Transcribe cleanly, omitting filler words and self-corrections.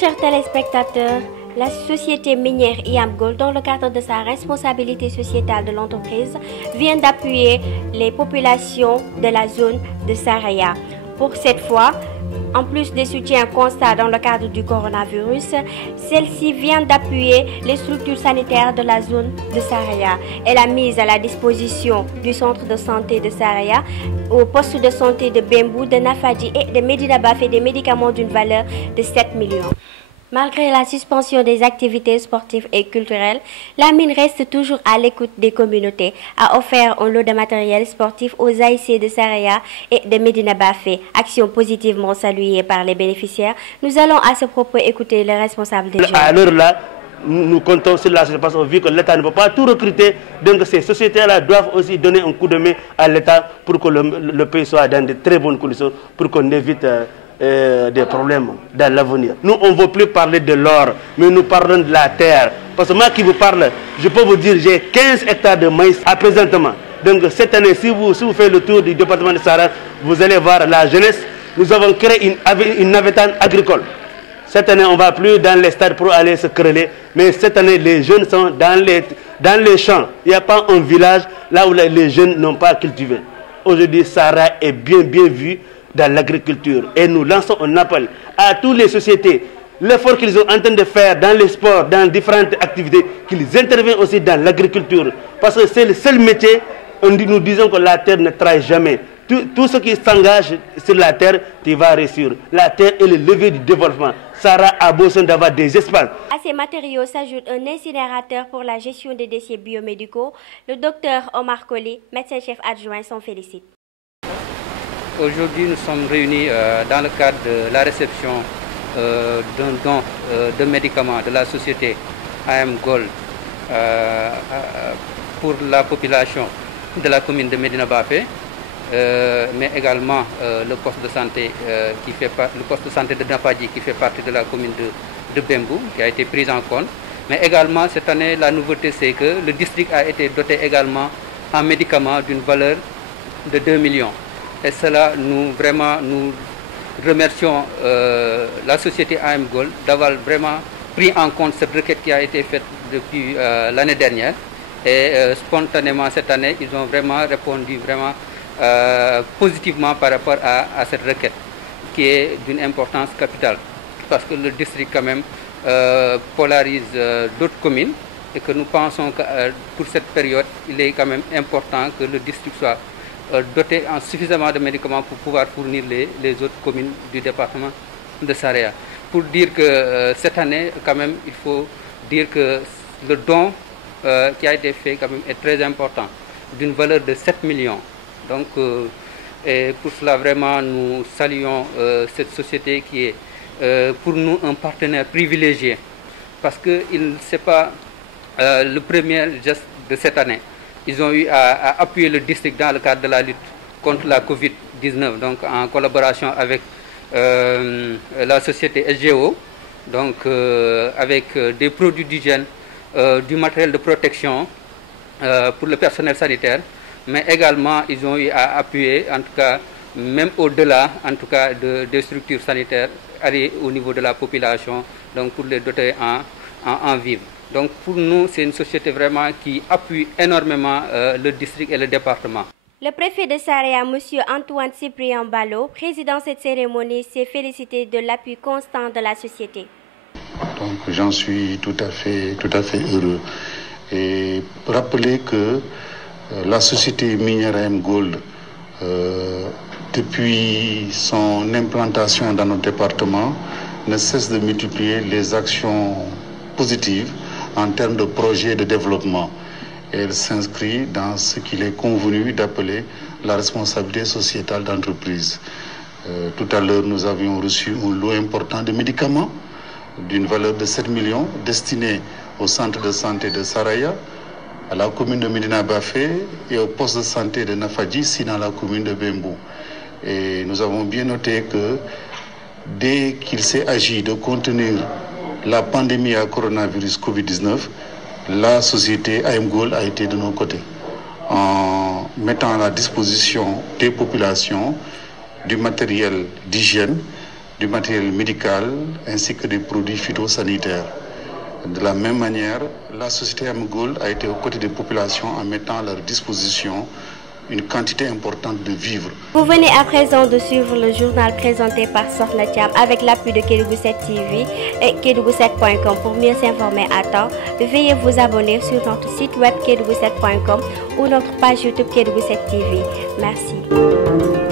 chers téléspectateurs, la société minière IAM Gold, dans le cadre de sa responsabilité sociétale de l'entreprise, vient d'appuyer les populations de la zone de Saraya. Pour cette fois, en plus des soutiens constatés dans le cadre du coronavirus, celle-ci vient d'appuyer les structures sanitaires de la zone de Saraya. Elle a mis à la disposition du centre de santé de Saraya, au poste de santé de Bembou, de Nafadji et de Medina Bafé des médicaments d'une valeur de 7 millions. Malgré la suspension des activités sportives et culturelles, la mine reste toujours à l'écoute des communautés, a offert un lot de matériel sportif aux AIC de Saraya et de Medina Bafé. Action positivement saluée par les bénéficiaires. Nous allons à ce propos écouter les responsables des jeunes. À l'heure là, nous comptons sur la société parce qu'on vu que l'État ne peut pas tout recruter. Donc ces sociétés-là doivent aussi donner un coup de main à l'État pour que le pays soit dans de très bonnes conditions, pour qu'on évite des problèmes dans l'avenir. Nous, on ne veut plus parler de l'or, mais nous parlons de la terre. Parce que moi qui vous parle, je peux vous dire, j'ai 15 hectares de maïs à présentement. Donc cette année, si vous faites le tour du département de Saraya, vous allez voir la jeunesse. Nous avons créé une navétane agricole. Cette année, on ne va plus dans les stades pour aller se quereller, mais cette année, les jeunes sont dans les champs. Il n'y a pas un village là où les jeunes n'ont pas cultivé. Aujourd'hui, Saraya est bien vu dans l'agriculture. Et nous lançons un appel à toutes les sociétés, l'effort qu'ils sont en train de faire dans les sports, dans différentes activités, qu'ils interviennent aussi dans l'agriculture. Parce que c'est le seul métier, nous disons que la terre ne trahit jamais. Tout ce qui s'engage sur la terre, tu vas réussir. La terre est le levier du développement. Saraya a besoin d'avoir des espaces. À ces matériaux s'ajoute un incinérateur pour la gestion des déchets biomédicaux. Le docteur Omar Koli, médecin-chef adjoint, s'en félicite. Aujourd'hui, nous sommes réunis dans le cadre de la réception d'un don de médicaments de la société IAM Gold pour la population de la commune de Medina Bafé, mais également le poste de santé le poste de santé de Nafadji qui fait partie de la commune de Bembou, qui a été pris en compte. Mais également cette année, la nouveauté, c'est que le district a été doté également en médicaments d'une valeur de 2 millions. Et cela, nous remercions la société IAM Gold d'avoir vraiment pris en compte cette requête qui a été faite depuis l'année dernière. Et spontanément, cette année, ils ont vraiment répondu positivement par rapport à cette requête, qui est d'une importance capitale. Parce que le district, quand même, polarise d'autres communes et que nous pensons que pour cette période, il est quand même important que le district soit doté en suffisamment de médicaments pour pouvoir fournir les autres communes du département de Saraya. Pour dire que cette année, quand même, il faut dire que le don qui a été fait quand même est très important, d'une valeur de 7 millions. Donc, et pour cela, vraiment, nous saluons cette société qui est pour nous un partenaire privilégié, parce que ce n'est pas le premier geste de cette année. Ils ont eu à appuyer le district dans le cadre de la lutte contre la Covid-19, donc en collaboration avec la société SGO, donc avec des produits d'hygiène, du matériel de protection pour le personnel sanitaire, mais également ils ont eu à appuyer, en tout cas, même au-delà, en tout cas, des structures sanitaires, aller au niveau de la population, donc pour les doter en vivres. Donc pour nous, c'est une société vraiment qui appuie énormément le district et le département. Le préfet de Saraya, M. Antoine Cyprien Ballo, président de cette cérémonie, s'est félicité de l'appui constant de la société. Donc j'en suis tout à fait heureux. Et rappeler que la société minière IAM Gold, depuis son implantation dans notre département, ne cesse de multiplier les actions positives en termes de projets de développement. Elle s'inscrit dans ce qu'il est convenu d'appeler la responsabilité sociétale d'entreprise. Tout à l'heure, nous avions reçu un lot important de médicaments d'une valeur de 7 millions destinés au centre de santé de Saraya, à la commune de Medina Bafé et au poste de santé de Nafadji, ici dans la commune de Bembou. Et nous avons bien noté que dès qu'il s'est agi de contenir la pandémie à coronavirus Covid-19, la société IAM Gold a été de nos côtés en mettant à la disposition des populations du matériel d'hygiène du matériel médical ainsi que des produits phytosanitaires. De la même manière, la société IAM Gold a été aux côtés des populations en mettant à leur disposition une quantité importante de vivres. Vous venez à présent de suivre le journal présenté par Sokhna Thiam avec l'appui de Kédougou 7 TV et kédougou7.com pour mieux s'informer à temps. Veuillez vous abonner sur notre site web kédougou7.com ou notre page YouTube Kédougou 7 TV. Merci.